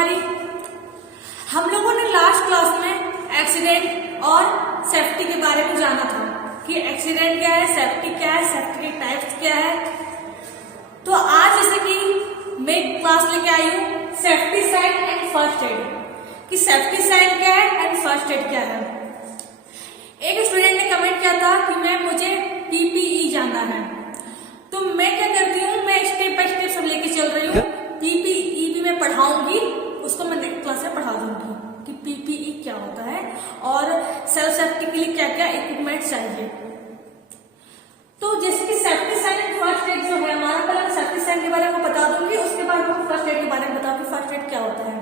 हमारी। हम लोगों ने लास्ट क्लास में एक्सीडेंट और सेफ्टी के बारे में जाना था कि एक्सीडेंट क्या है, सेफ्टी क्या है, सेफ्टी के टाइप्स क्या है। तो आज जैसे कि मैं क्लास लेके आई हूँ safety sign and first aid, कि सेफ्टी साइन क्या है एंड फर्स्ट एड क्या है। एक स्टूडेंट ने कमेंट किया था कि मैम मुझे पीपीई जानना है, तो मैं क्या करती हूँ, मैं स्टेप बाय स्टेप सब लेके चल रही हूँ। पीपीई भी मैं पढ़ाऊंगी, उसको मैं नेक्स्ट क्लास में पढ़ा दूंगी कि पीपीई क्या होता है और सेल्फ सेफ्टी के लिए क्या क्या इक्विपमेंट चाहिए। तो जैसे कि safety sign and first aid जो है हमारा, पहले मैं सेफ्टी साइन के बारे में बता दूंगी, उसके बाद मैं फर्स्ट एड के बारे में बताऊंगी फर्स्ट एड क्या होता है।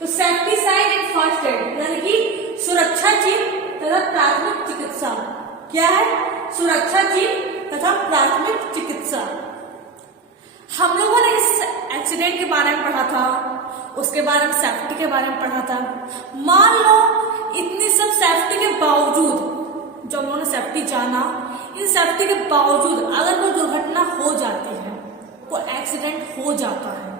तो safety sign and first aid यानी कि सुरक्षा चिन्ह तथा प्राथमिक चिकित्सा। क्या है? सुरक्षा चिन्ह तथा प्राथमिक चिकित्सा। हम लोगों ने इस एक्सीडेंट के बारे में पढ़ा था, उसके बारे में सेफ्टी के बारे में पढ़ा था। मान लो इतनी सब सेफ्टी के बावजूद, जब उन्होंने सेफ्टी जाना, इन सेफ्टी के बावजूद अगर कोई दुर्घटना हो जाती है, कोई एक्सीडेंट हो जाता है,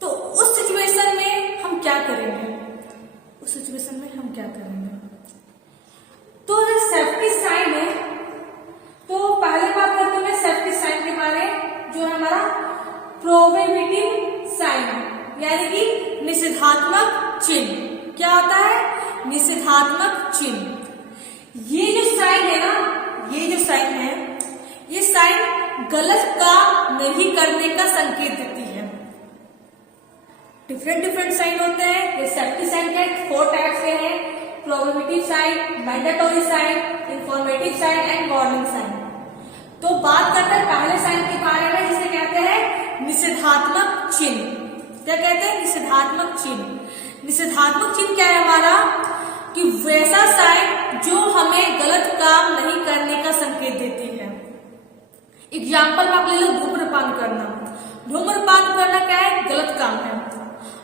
तो उस सिचुएशन में हम क्या करेंगे? उस सिचुएशन में हम क्या करेंगे? तो सेफ्टी साइन है, तो पहले बात करते हैं सेफ्टी साइन के बारे में, जो है हमारा प्रोहिबिटिव साइन यानी कि निषेधात्मक चिन्ह। क्या होता है? निषेधात्मक चिन्ह। ये जो साइन है ना, ये जो साइन है, ये साइन गलत काम नहीं करने का संकेत देती है। डिफरेंट साइन होते हैं। ये सेफ्टी साइन के 4 टाइप्स के हैं: prohibitive sign, mandatory sign, informative sign and warning sign. तो बात करते हैं पहले साइन के बारे में, जिसे कहते हैं निषेधात्मक चिन्ह। क्या कहते हैं? निषेधात्मक चिन्ह। निषेधात्मक चिन्ह क्या है हमारा? कि वैसा साइन जो हमें गलत काम नहीं करने का संकेत देती है। एग्जाम्पल आप ले लो, धूम्रपान करना। धूम्रपान करना क्या है? गलत काम है।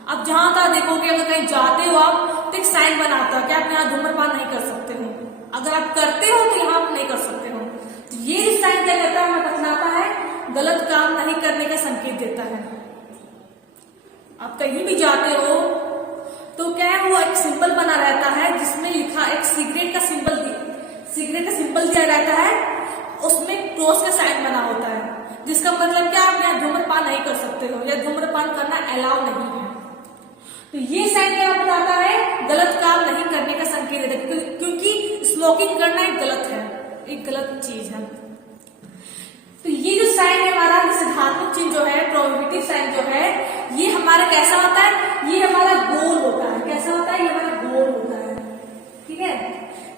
अब जहां तक देखोगे, अगर कहीं जाते हो आप, तो एक साइन बनाता है कि आप यहाँ धूम्रपान नहीं कर सकते हो। अगर आप करते हो तो यहाँ आप नहीं कर सकते हो। तो ये साइन क्या करता है? हमें बतलाता है, गलत काम नहीं करने का संकेत देता है। आप कहीं भी जाते हो तो क्या है, वो एक सिंबल बना रहता है जिसमें लिखा, एक सिगरेट का सिंबल दिया रहता है, उसमें क्रॉस का साइन बना होता है, जिसका मतलब क्या, आप यहाँ धूम्रपान नहीं कर सकते हो या धूम्रपान करना अलाउ नहीं है। तो ये साइन क्या बताता है? गलत काम नहीं करने का संकेत देता है, क्योंकि स्मोकिंग करना एक गलत है, एक गलत चीज है। तो ये जो साइन है हमारा निषेधात्मक चिन्ह जो है, प्रोहिबिटिव साइन जो है, ये हमारा कैसा होता है? ये हमारा गोल होता है। कैसा होता है? ये हमारा गोल होता है। ठीक है।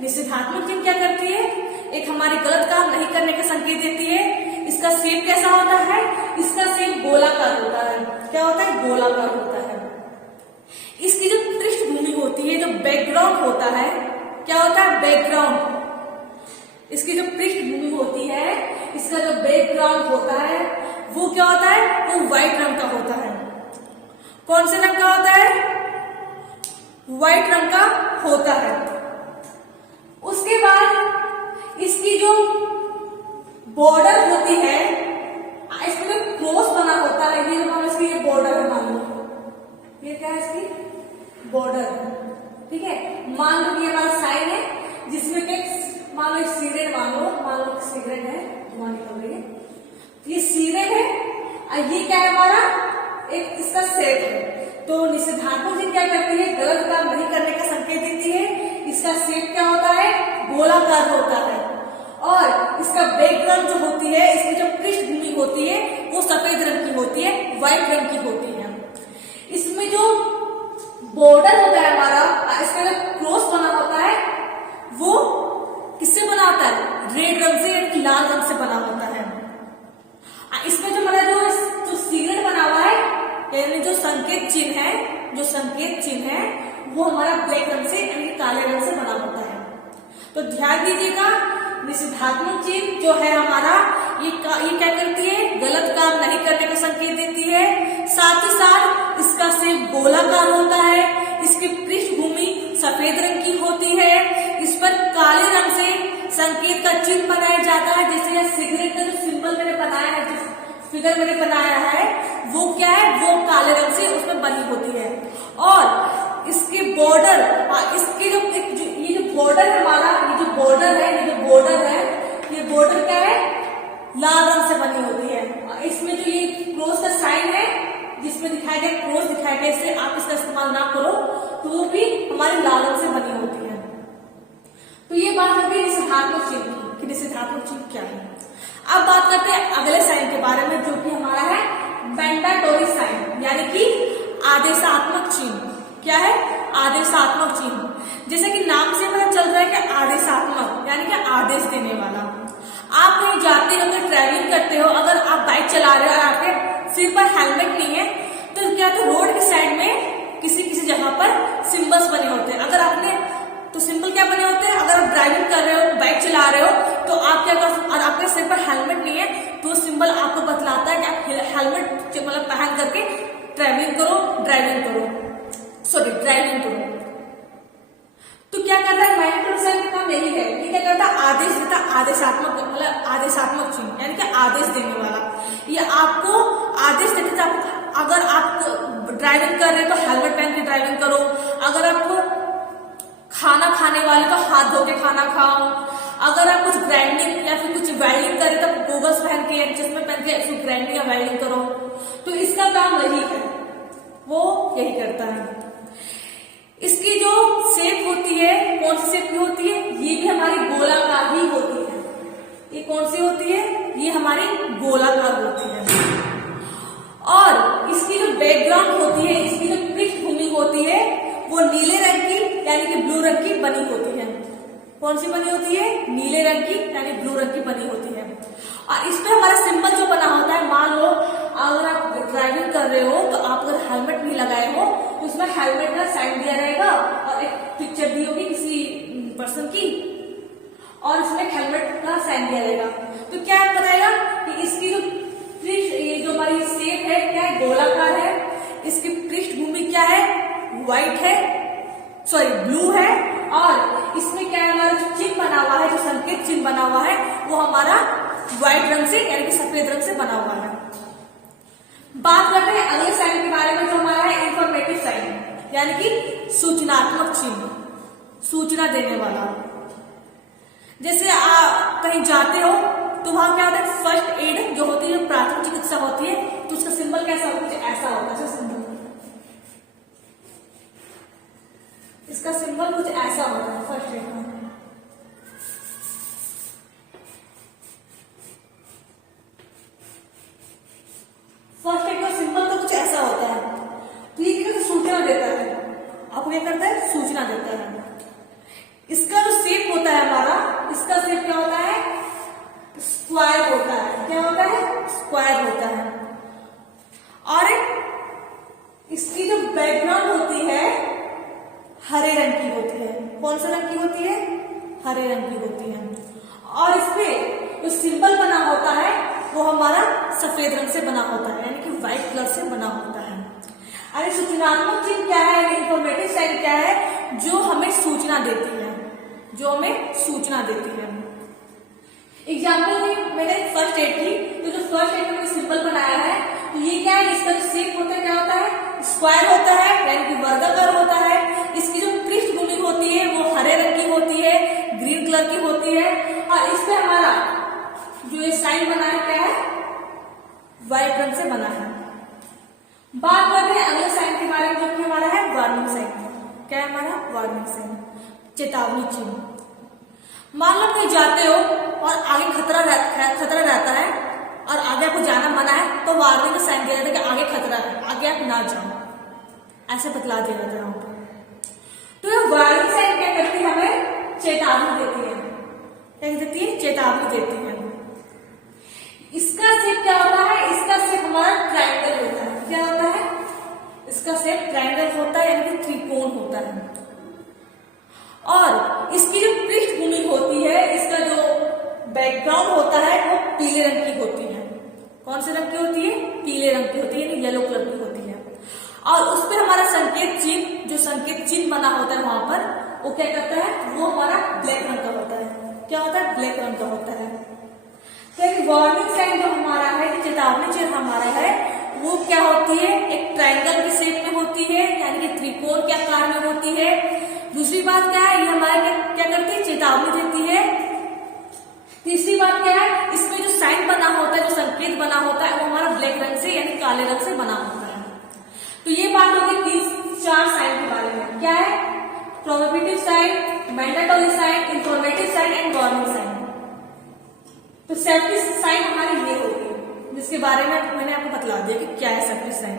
निषेधात्मक चिन्ह क्या करती है? एक हमारे गलत काम नहीं करने का संकेत देती है। इसका शेप कैसा होता है? इसका शेप गोलाकार होता है। क्या होता है? गोलाकार होता है। इसकी जो पृष्ठभूमि होती है, जो बैकग्राउंड होता है, क्या होता है? बैकग्राउंड। इसकी जो पृष्ठभूमि होती है, इसका जो बैकग्राउंड होता है, वो क्या होता है? वो व्हाइट रंग का होता है। कौन से रंग का होता है? व्हाइट रंग का होता है। उसके बाद इसकी जो बॉर्डर होती है, इसमें जो क्रॉस बना होता है, ये जो इसकी ये बॉर्डर है, मान लो ये क्या है? इसकी बॉर्डर। ठीक है। मान लो ये हमारा साइन है, जिसमें के मान लो सिगरेट, मान लो सिगरेट है, धुआं निकल रही है, ये सिगरेट है और ये क्या है हमारा? एक इसका सेट है। तो निषेधात्मक चिन्ह क्या करती है? गलत काम नहीं करने का संकेत देती है। इसका शेप क्या होता है? गोलाकार होता है। और इसका बैकग्राउंड जो होती है, इसकी जो पृष्ठभूमि होती है, वो सफेद रंग की होती है, व्हाइट रंग की होती है। इसमें जो बॉर्डर होता है हमारा, इसका जो क्रॉस बना होता है, वो किससे बना होता है? रेड रंग से यानी लाल रंग से बना होता है। इसमें जो हमारा जो सिगरेट बना हुआ है, यानी जो संकेत चिन्ह है, वो हमारा ब्लैक रंग से यानी काले रंग से बना होता है। तो ध्यान दीजिएगा, निषेधात्मक चिन्ह जो है हमारा, ये क्या करती है? गलत काम नहीं करने का संकेत देती है। साथ ही साथ इसका शेप गोलाकार होता है, इसकी पृष्ठभूमि सफेद रंग की होती है, इस पर काले रंग से संकेत का चिन्ह बनाया जाता है। जैसे सिगरेट का जो सिंबल मैंने बनाया है, जो फिगर मैंने बनाया है, वो क्या है? वो काले रंग से उसमें बनी लाल रंग से बनी होती है। और इसमें जो ये क्रॉस का साइन है, जिसमें दिखाया गया क्रॉस दिखाया गया, इससे आप इसका इस्तेमाल ना करो, तो वो भी हमारी लाल रंग से बनी होती है। तो ये बात हो गई निषेधात्मक चिन्ह की, कि निषेधात्मक चिन्ह क्या है। अब बात करते हैं अगले साइन के बारे में, जो कि हमारा है मैंडेटोरी साइन, यानी कि आदेशात्मक चिन्ह। क्या है? आदेशात्मक चिन्ह। जैसे कि नाम से पता चल रहा है कि आदेशात्मक यानी कि आदेश देने वाला। आप कहीं जाते हो, कहीं ट्रैवलिंग करते हो, अगर आप बाइक चला रहे हो और आपके सिर पर हेलमेट नहीं है, तो क्या, तो रोड के साइड में किसी किसी जगह पर सिंबल्स बने होते हैं। अगर आपने, तो सिंबल क्या बने होते हैं, अगर आप ड्राइविंग कर रहे हो, बाइक चला रहे हो, तो आप क्या कर, और आपके सिर पर हेलमेट नहीं है, तो वो सिंबल आपको बतलाता है कि आप हेलमेट मतलब पहन करके ड्राइविंग करो, ड्राइविंग करो। तो क्या करता है मैंडेटोरी साइन का काम यही है, ये क्या करता है, आदेश देता, आदेशात्मक मतलब आदेशात्मक चिन्ह यानी कि आदेश देने वाला। ये आपको आदेश देते थे, अगर आप ड्राइविंग कर रहे हो तो हेलमेट पहन के ड्राइविंग करो, अगर आप खाना खाने वाले तो हाथ धो के खाना खाओ, अगर आप कुछ ग्राइंडिंग या फिर कुछ वेल्डिंग करें तो गोगल्स पहन के या चश्मे पहन के ग्राइंडिंग या वेल्डिंग करो। तो इसका काम वही है, वो यही करता है। इसकी जो शेप होती है, कौन सी शेप की होती है, ये भी हमारी गोलाकार ही होती है। ये कौन सी होती है, ये हमारी गोलाकार होती है। और इसकी जो बैकग्राउंड होती है, इसकी जो पृष्ठभूमि होती है, वो नीले रंग की यानी कि ब्लू रंग की बनी होती है। कौन सी बनी होती है, नीले रंग की यानी ब्लू रंग की बनी होती है। और इस पे हमारा सिंबल जो बना होता है, मान लो अगर आप ड्राइविंग कर रहे हो तो आप अगर हेलमेट नहीं लगाए हो तो उसमें हेलमेट का साइन दिया रहेगा और एक पिक्चर दी होगी किसी पर्सन की, और इसमें हेलमेट का साइन दिया रहेगा। तो क्या बताएगा कि इसकी जो ये जो हमारी शेप है क्या है, गोलाकार है, इसकी पृष्ठभूमि क्या है, व्हाइट है, सॉरी ब्लू है, और इसमें क्या है, हमारा जो चिन्ह बना हुआ है, जो संकेत चिन्ह बना हुआ है, वो हमारा व्हाइट रंग से यानी कि सफेद रंग से बना हुआ है। बात करते हैं अगले साइन के बारे में, जो हमारा है इंफॉर्मेटिव साइन यानी कि सूचनात्मक चिन्ह, सूचना देने वाला। जैसे आप कहीं जाते हो तो वहां क्या होता है, फर्स्ट एड जो होती है, जो प्राथमिक चिकित्सा होती है, तो उसका सिंबल कैसा होता है, ऐसा होता है सिंबल। इसका सिंबल कुछ ऐसा होता है फर्स्ट एड में। फर्स्ट एड का सिंबल तो कुछ ऐसा होता है। तो ये क्या सूचना देता है, आपको क्या करता है, सूचना देता है। इसका जो शेप होता है हमारा, इसका शेप क्या होता है, स्क्वायर होता है। क्या होता है, स्क्वायर होता है। और इसकी जो बैकग्राउंड होती है हरे रंग की होती है। कौन सा रंग की होती है, हरे रंग की होती है। और इसपे जो सिंबल बना होता है वो हमारा सफेद रंग से बना होता है, यानी कि व्हाइट कलर से बना होता है। अरे सूचनात्मक चिन्ह क्या है, इंफॉर्मेटिव साइन क्या है, जो हमें सूचना देती है, जो हमें सूचना देती है। एग्जाम्पल में मैंने फर्स्ट एड की, तो जो फर्स्ट एड में सिंबल बनाया है, तो ये क्या है, इसका जो शेप होता है क्या होता है, स्क्वायर होता है यानी कि वर्गाकार होता है। इसकी जो पृष्ठभूमि होती है वो हरे रंग की होती है, ग्रीन कलर की होती है। और इस पे हमारा जो ये साइन बना है क्या है, व्हाइट रंग से बना है। बात करते हैं अगले साइन के बारे में, जो कि हमारा है वार्निंग साइन। क्या है हमारा, वार्निंग साइन, चेतावनी चिन्ह। मान लो कहीं जाते हो और आगे खतरा रहता है और आगे आपको जाना मना है, तो वार्निंग का साइन दिया जाता है कि आगे खतरा है, आगे आप ना जाओ, ऐसे बतला दिया जाता है वहां पर। तो ये वार्निंग साइन क्या करती है, हमें चेतावनी देती है। क्या देती है, चेतावनी देती है। इसका शेप क्या होता है, इसका शेप हमारा ट्रायंगल होता है। क्या होता है, इसका शेप ट्रायंगल होता है यानी कि त्रिकोण होता है। और इसकी जो पृष्ठभूमि होती है, इसका जो बैकग्राउंड होता है वो पीले रंग की होती है। कौन से रंग की होती है, पीले रंग की होती है, यानी येलो कलर की होती है। और उस पर हमारा संकेत चिन्ह, जो संकेत चिन्ह बना होता है वहां पर, वो क्या करता है, वो हमारा ब्लैक रंग का होता है। क्या होता है, ब्लैक रंग का होता है। तो वार्निंग साइन जो हमारा है, चेतावनी चिन्ह हमारा है, वो क्या होती है, एक ट्रायंगल के शेप में होती है, यानी कि त्रिकोण के आकार में होती है। दूसरी बात क्या है, ये हमारे क्या करती है, चेतावनी देती है तीसरी बात क्या है, इसमें जो साइन बना होता है, जो संकेत बना होता है, वो हमारा ब्लैक रंग से यानी काले रंग से बना होता है। तो ये बात होगी 3-4 साइन के बारे में। क्या है? Probability sign, mandatory sign, informative sign and warning sign. तो सेफ्टी साइन हमारी ये होगी, जिसके बारे में मैंने आपको बतला दिया कि क्या है सेफ्टी साइन।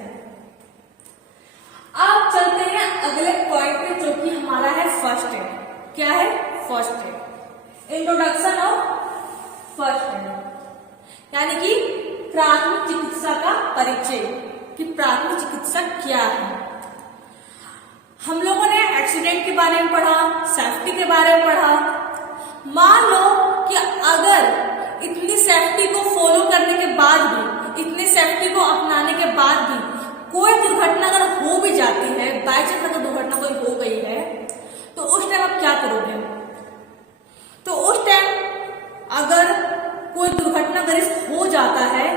अब चलते हैं अगले पॉइंट पे, जो कि हमारा है फर्स्ट एड। क्या है? First aid, introduction of first aid, यानी कि प्राथमिक चिकित्सा का परिचय, कि प्राथमिक चिकित्सा क्या है। हम लोगों ने एक्सीडेंट के बारे में पढ़ा, सेफ्टी के बारे में पढ़ा। मान लो कि अगर इतनी सेफ्टी को फॉलो करने के बाद भी, इतनी सेफ्टी को अपनाने के बाद भी कोई दुर्घटना अगर हो भी जाती है, बाई चांस अगर दुर्घटना कोई हो गई है, तो उस टाइम आप क्या करोगे? तो उस टाइम अगर कोई दुर्घटनाग्रस्त हो जाता है,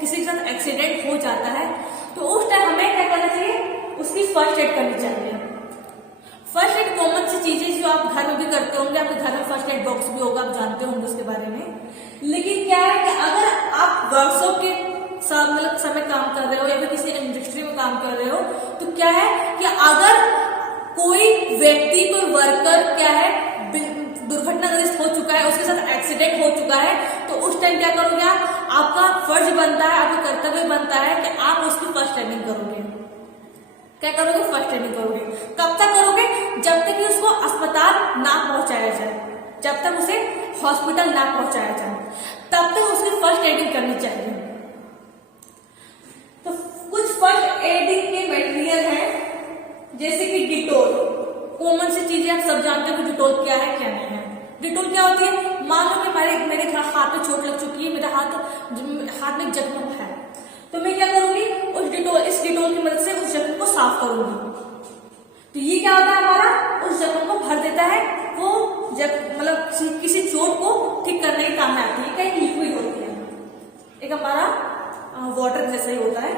किसी के साथ एक्सीडेंट हो जाता है, तो उस टाइम हमें क्या करना चाहिए? उसकी फर्स्ट एड करनी चाहिए। फर्स्ट एड कॉमन सी चीजें जो आप घर में भी करते होंगे, आपके घर में फर्स्ट एड बॉक्स भी होगा, आप जानते होंगे उसके बारे में। लेकिन क्या है कि अगर आप वर्कशॉप के मतलब समय काम कर रहे हो या फिर किसी इंडस्ट्री में काम कर रहे हो, तो क्या है कि अगर कोई व्यक्ति, कोई वर्कर क्या है दुर्घटनाग्रस्त हो चुका है, उसके साथ एक्सीडेंट हो चुका है, तो उस टाइम क्या करोगे आप? आपका फर्ज बनता है, आपका कर्तव्य बनता है कि आप उसकी फर्स्ट एडिंग करोगे। क्या करोगे? फर्स्ट एडिंग करोगे। कब तक करोगे? जब तक कि उसको अस्पताल ना पहुंचाया जाए, जब तक उसे हॉस्पिटल ना पहुंचाया जाए, तब तक उसकी फर्स्ट एडिंग करनी चाहिए। तो कुछ फर्स्ट एडिंग के मटेरियल हैं, जैसे कि डिटोल। कॉमन सी चीजें आप सब जानते हो कि डिटोल क्या है, क्या नहीं है। डिटोल क्या होती है? मान लो कि मेरे हाथ में चोट लग चुकी है, मेरा हाथ में जख्म है, तो मैं क्या करूंगी? इस डिटोल की मदद से उस जख्म को साफ करूंगी। तो ये क्या होता है? हमारा उस जख्म को भर देता है, वो मतलब किसी चोट को ठीक करने के काम में आती है। कहीं लिक्विड होती है, एक हमारा वाटर जैसा ही होता है।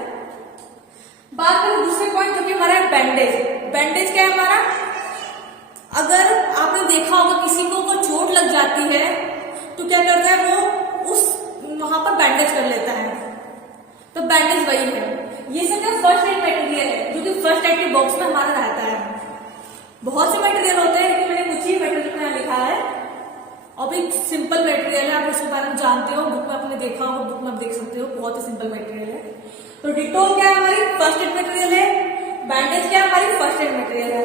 बात करें दूसरे पॉइंट, जो कि हमारा है बैंडेज। बैंडेज क्या है हमारा? अगर आपने देखा होगा किसी को चोट लग जाती है, तो क्या करता है? वो वहां पर बैंडेज कर लेता है। तो बैंडेज वही है। ये सब क्या फर्स्ट एड मटेरियल है, जो कि फर्स्ट एड के बॉक्स में हमारा रहता है। बहुत से मटेरियल होते हैं, लेकिन मैंने कुछ ही मटेरियल में लिखा है, और भी सिंपल मटेरियल है, आप उसके बारे में जानते हो, बुक में आपने देखा हो, बुक में आप देख सकते हो, बहुत ही सिंपल मटेरियल है। तो डिटोल क्या है? हमारी फर्स्ट एड मटेरियल है। बैंडेज क्या है? हमारी फर्स्ट एड मटेरियल है।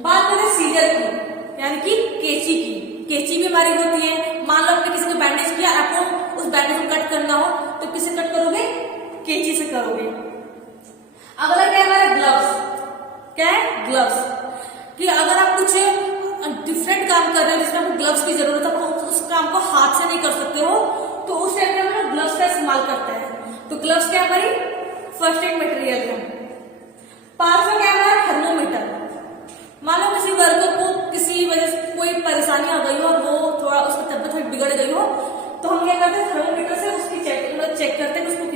बात करें सीजर की, यानी कि कैंची की। कैंची भी हमारी होती है। मान लो आपने किसी को बैंडेज किया, आपको उस बैंडेज को कट करना हो, तो किससे कट करोगे? कैंची से करोगे। अगला क्या है हमारा? ग्लव्स। क्या है? ग्लव्स। कि अगर आप कुछ डिफरेंट काम कर रहे हो जिसमें आपको ग्लव्स की जरूरत है, आप उस काम को हाथ से नहीं कर सकते हो, तो उस टाइम में हम ग्लव्स का इस्तेमाल करते हैं। तो ग्लव्स क्या हमारी फर्स्ट एड मटेरियल है। पांचवा क्या है हमारा? थर्मोमीटर। मान लो किसी वर्कर को किसी वजह से कोई परेशानी आ गई हो और वो उसकी तबियत थोड़ी बिगड़ गई हो, तो हम क्या करते हैं? थर्मोमीटर से उसकी चेक करते हैं कि उसको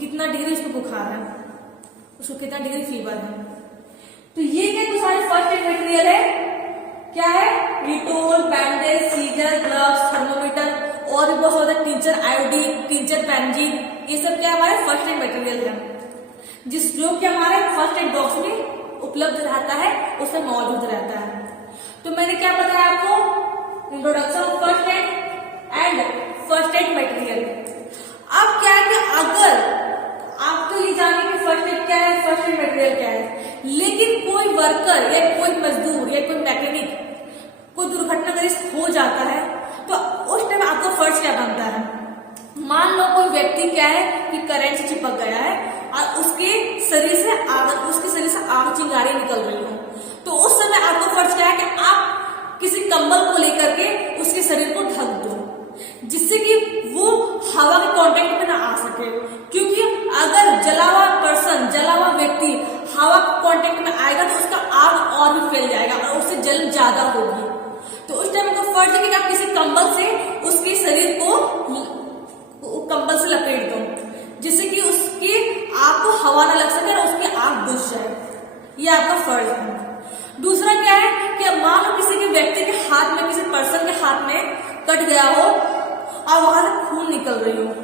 कितना डिग्री उसको बुखार है, उसको कितना डिग्री फीवर है। तो ये क्या कुछ सारे फर्स्ट एड मटेरियल है। क्या है? Dettol, bandage, scissor, gloves, thermometer, और भी बहुत सारे टिंचर आयोडीन, टिंचर बेंजीन, ये सब क्या हमारे फर्स्ट एड मटेरियल है, जो कि हमारे फर्स्ट एड बॉक्स में उपलब्ध रहता है, उसमें मौजूद रहता है। तो मैंने क्या बताया आपको? Introduction of first aid and first add material. अब क्या है कि अगर आप तो ये जाने कि फर्स्ट एड क्या है, फर्स्ट एड मटेरियल क्या है, लेकिन कोई वर्कर या कोई मजदूर या कोई मैकेनिक कोई दुर्घटनाग्रस्त हो जाता है, तो उस टाइम आपका फर्ज क्या बनता है? मान लो कोई व्यक्ति क्या है कि करंट से चिपक गया है और उसके शरीर से आग चिंगारी निकल रही हो, तो उस समय आपका फर्ज क्या है कि आप किसी कंबल को लेकर के उसके शरीर को ढक दो, जिससे कि वो हवा के कांटेक्ट में ना आ सके। क्योंकि अगर जला हुआ व्यक्ति हवा के कांटेक्ट में आएगा तो उसका आग और भी फैल जाएगा और उससे जलन ज्यादा होगी। तो उस टाइम का फर्ज है कि आप किसी कंबल से उसके शरीर को कंबल से लपेट दो, जिससे कि उसकी आग को हवा ना लग सके और उसकी आग बुझ जाए। ये आपका फर्ज है। दूसरा क्या है कि मान लो किसी के व्यक्ति के हाथ में, किसी पर्सन के हाथ में कट गया हो और वहां से खून निकल रही हो,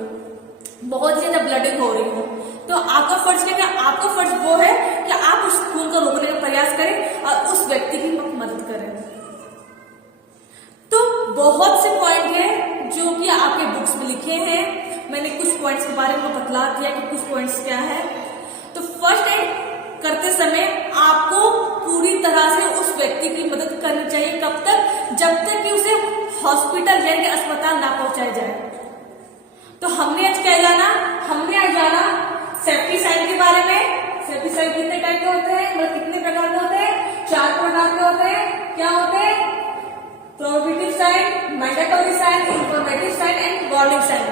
बहुत ज्यादा ब्लडिंग हो रही हो, तो आपका फर्ज क्या है? आपका फर्ज वो है कि आप उस खून को रोकने का प्रयास करें और उस व्यक्ति की मदद करें। तो बहुत से पॉइंट हैं जो कि आपके बुक्स में लिखे हैं, मैंने कुछ पॉइंट्स के बारे में बतला दिया कि कुछ पॉइंट्स क्या है। तो फर्स्ट एड करते समय आपको पूरी तरह से उस व्यक्ति की मदद करनी चाहिए। कब तक? जब तक कि उसे हॉस्पिटल यानी कि अस्पताल ना पहुंचाया जाए। तो हमने आज क्या जाना? हमने आज जाना सेफ्टी साइन के बारे में। सेफ्टी साइन कितने टाइप के होते हैं, मतलब कितने प्रकार के होते हैं? 4 प्रकार के होते हैं। क्या होते हैं? Prohibitive sign, mandatory sign, informative sign and warning sign.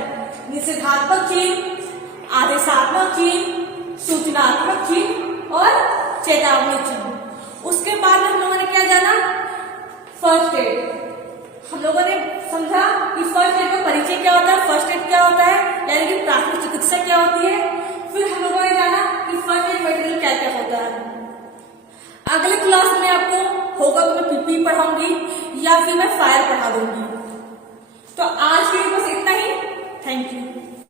निषेधात्मक चिन्ह, आदेशात्मक चिन्ह, सूचनात्मक चिन्ह और चेतावनी चिन्ह। उसके बाद हम लोगों ने क्या जाना? First aid. हम लोगों ने समझा कि फर्स्ट एड का परिचय क्या होता है, फर्स्ट एड क्या होता है, यानी कि प्राथमिक चिकित्सा क्या होती है। फिर हम लोगों ने जाना कि फर्स्ट एड मटेरियल क्या क्या होता है। अगले क्लास में आपको होगा तो मैं पीपी पढ़ाऊंगी या फिर मैं फायर पढ़ा दूंगी। तो आज के लिए बस इतना ही। Thank you.